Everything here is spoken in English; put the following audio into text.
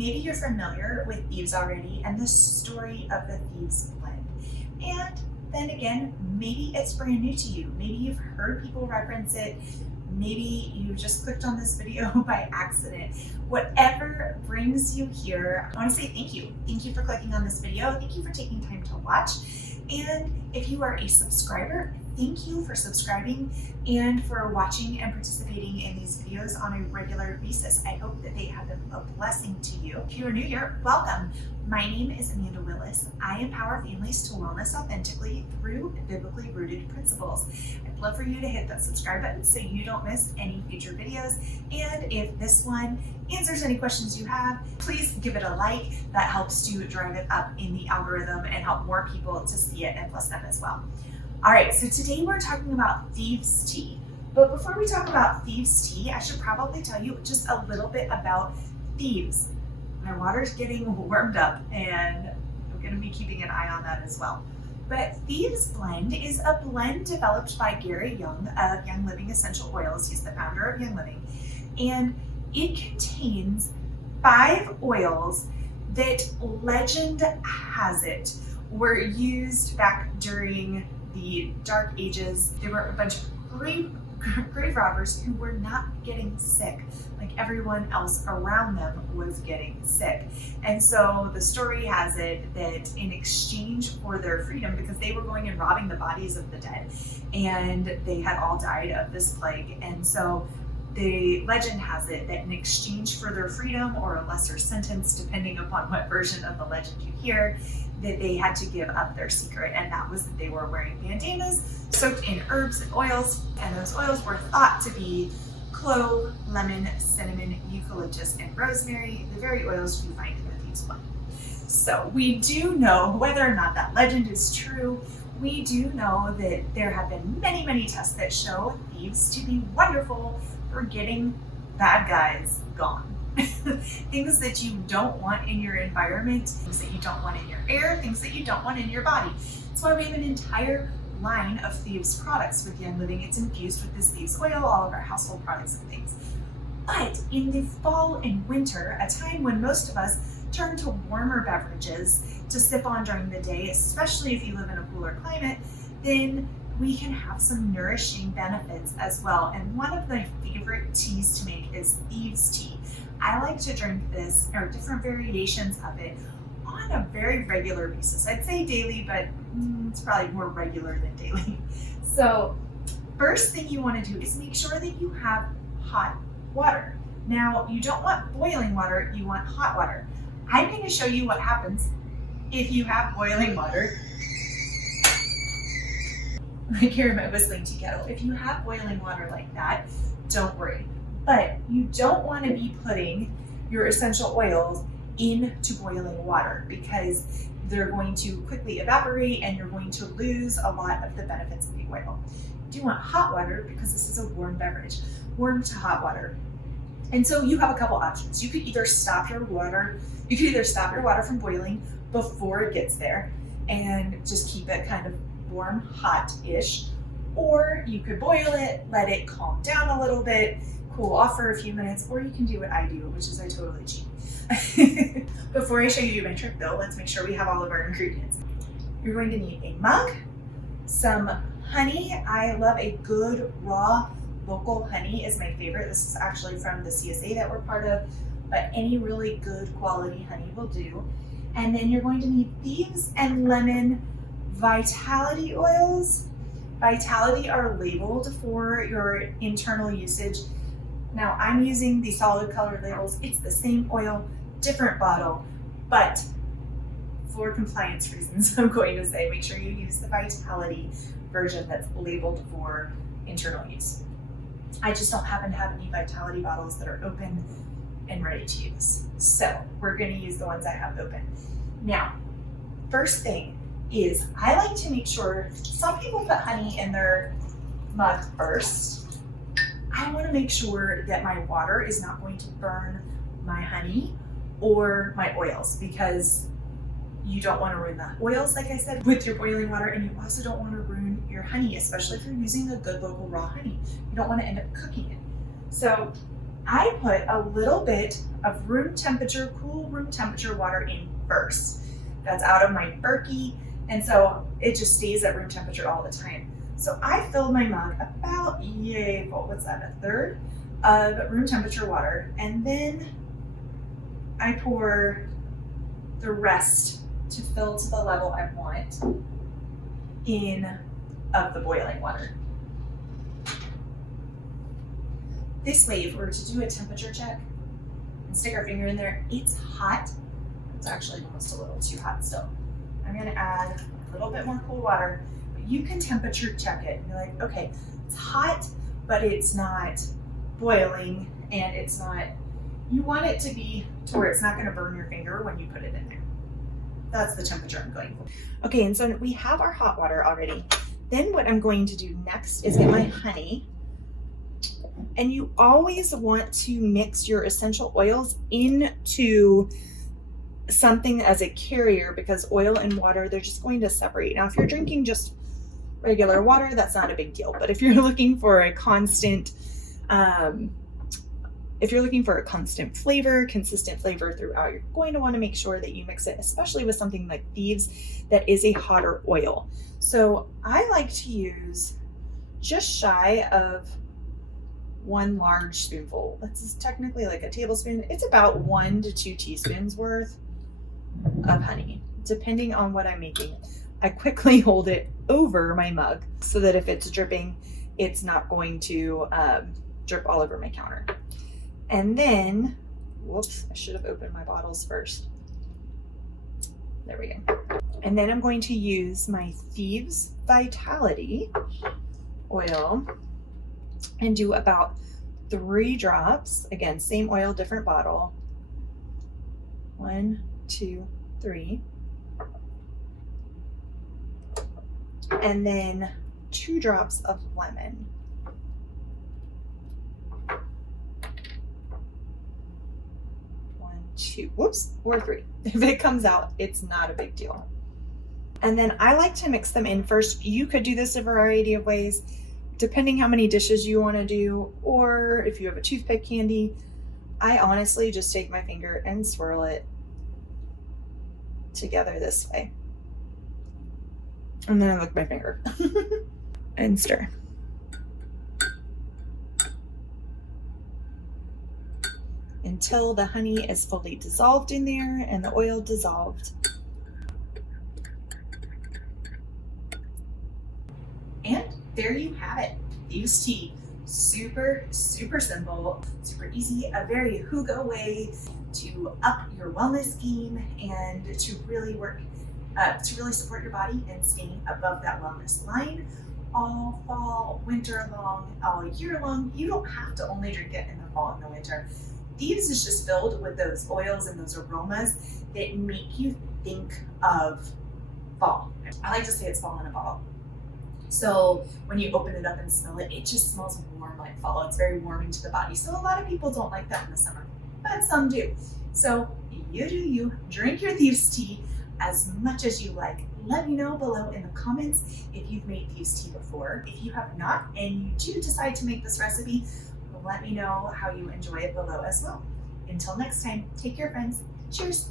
Maybe you're familiar with Thieves already and the story of the Thieves Blend. And then again, maybe it's brand new to you. Maybe you've heard people reference it. Maybe you just clicked on this video by accident. Whatever brings you here, I want to say thank you. Thank you for clicking on this video. Thank you for taking time to watch. And if you are a subscriber, thank you for subscribing and for watching and participating in these videos on a regular basis. I hope that they have been a blessing to you. If you are new here, welcome. My name is Amanda Willis. I empower families to wellness authentically through biblically rooted principles. I'd love for you to hit that subscribe button so you don't miss any future videos. And if this one answers any questions you have, please give it a like. That helps to drive it up in the algorithm and help more people to see it and bless them as well. All right, so today we're talking about Thieves Tea. But before we talk about Thieves Tea, I should probably tell you just a little bit about Thieves. My water's getting warmed up and I'm gonna be keeping an eye on that as well. But Thieves Blend is a blend developed by Gary Young of Young Living Essential Oils. He's the founder of Young Living. And it contains 5 oils that legend has it were used back during the Dark Ages. There were a bunch of grave robbers who were not getting sick like everyone else around them was getting sick. And so the story has it that in exchange for their freedom, because they were going and robbing the bodies of the dead and they had all died of this plague, and so the legend has it that in exchange for their freedom or a lesser sentence, depending upon what version of the legend you hear, that they had to give up their secret, and that was that they were wearing bandanas soaked in herbs and oils, and those oils were thought to be clove, lemon, cinnamon, eucalyptus, and rosemary, the very oils you find in the Thieves Blend. So we do know, whether or not that legend is true, we do know that there have been many, many tests that show thieves to be wonderful for getting bad guys gone. Things that you don't want in your environment, things that you don't want in your air, things that you don't want in your body. That's why we have an entire line of Thieves products with Young Living. It's infused with this Thieves oil, all of our household products and things. But in the fall and winter, a time when most of us turn to warmer beverages to sip on during the day, especially if you live in a cooler climate, then we can have some nourishing benefits as well. And one of my favorite teas to make is Thieves tea. I like to drink this, or different variations of it, on a very regular basis. I'd say daily, but it's probably more regular than daily. So first thing you want to do is make sure that you have hot water. Now, you don't want boiling water, you want hot water. I'm going to show you what happens if you have boiling water. Like here in my whistling tea kettle. If you have boiling water like that, don't worry. But you don't want to be putting your essential oils into boiling water because they're going to quickly evaporate and you're going to lose a lot of the benefits of the oil. You do want hot water because this is a warm beverage, warm to hot water. And so you have a couple options. You could either stop your water from boiling before it gets there and just keep it kind of warm, hot-ish, or you could boil it, let it calm down a little bit, cool off for a few minutes, or you can do what I do, which is I totally cheat. Before I show you my trick though, let's make sure we have all of our ingredients. You're going to need a mug, some honey. I love a good raw local honey is my favorite. This is actually from the CSA that we're part of, but any really good quality honey will do. And then you're going to need Thieves and Lemon Vitality oils. Vitality are labeled for your internal usage. Now I'm using the solid color labels. It's the same oil, different bottle, but for compliance reasons, I'm going to say make sure you use the Vitality version that's labeled for internal use. I just don't happen to have any Vitality bottles that are open and ready to use. So we're going to use the ones I have open. Now, first thing is I like to make sure, some people put honey in their mug first. I want to make sure that my water is not going to burn my honey or my oils, because you don't want to ruin the oils, like I said, with your boiling water, and you also don't want to ruin your honey, especially if you're using a good local raw honey. You don't want to end up cooking it. So I put a little bit of cool room temperature water in first. That's out of my Berkey, and so it just stays at room temperature all the time. So I filled my mug about, what's that, a third of room temperature water, and then I pour the rest to fill to the level I want in of the boiling water. This way, if we were to do a temperature check and stick our finger in there, it's hot. It's actually almost a little too hot still. I'm gonna add a little bit more cool water, but you can temperature check it and be like, okay, it's hot, but it's not boiling, and it's not, you want it to be to where it's not gonna burn your finger when you put it in there. That's the temperature I'm going for. Okay, and so we have our hot water already. Then what I'm going to do next is get my honey. And you always want to mix your essential oils into something as a carrier, because oil and water, they're just going to separate. Now, if you're drinking just regular water, that's not a big deal. But if you're looking for a constant, flavor, consistent flavor throughout, you're going to want to make sure that you mix it, especially with something like Thieves that is a hotter oil. So I like to use just shy of 1 large spoonful. That's technically like a tablespoon. It's about 1 to 2 teaspoons worth of honey, depending on what I'm making. I quickly hold it over my mug so that if it's dripping, it's not going to drip all over my counter. And then, whoops, I should have opened my bottles first. There we go. And then I'm going to use my Thieves Vitality oil and do about 3 drops. Again, same oil, different bottle. 1, 2, 3. And then 2 drops of lemon. 1, 2, whoops, or 3. If it comes out, it's not a big deal. And then I like to mix them in first. You could do this a variety of ways, depending how many dishes you want to do, or if you have a toothpick handy. I honestly just take my finger and swirl it together this way. And then I lick my finger and stir. Until the honey is fully dissolved in there and the oil dissolved. And there you have it, Thieves Tea. Super, super simple, super easy, a very Hugo way to up your wellness game and to really work, to really support your body and staying above that wellness line all fall, winter long, all year long. You don't have to only drink it in the fall and the winter. Thieves is just filled with those oils and those aromas that make you think of fall. I like to say it's fall in a bottle. So when you open it up and smell it, it just smells warm like fall. It's very warming to the body. So a lot of people don't like that in the summer, but some do. So you do you. Drink your Thieves Tea as much as you like. Let me know below in the comments if you've made Thieves Tea before. If you have not and you do decide to make this recipe, let me know how you enjoy it below as well. Until next time, take care, friends. Cheers.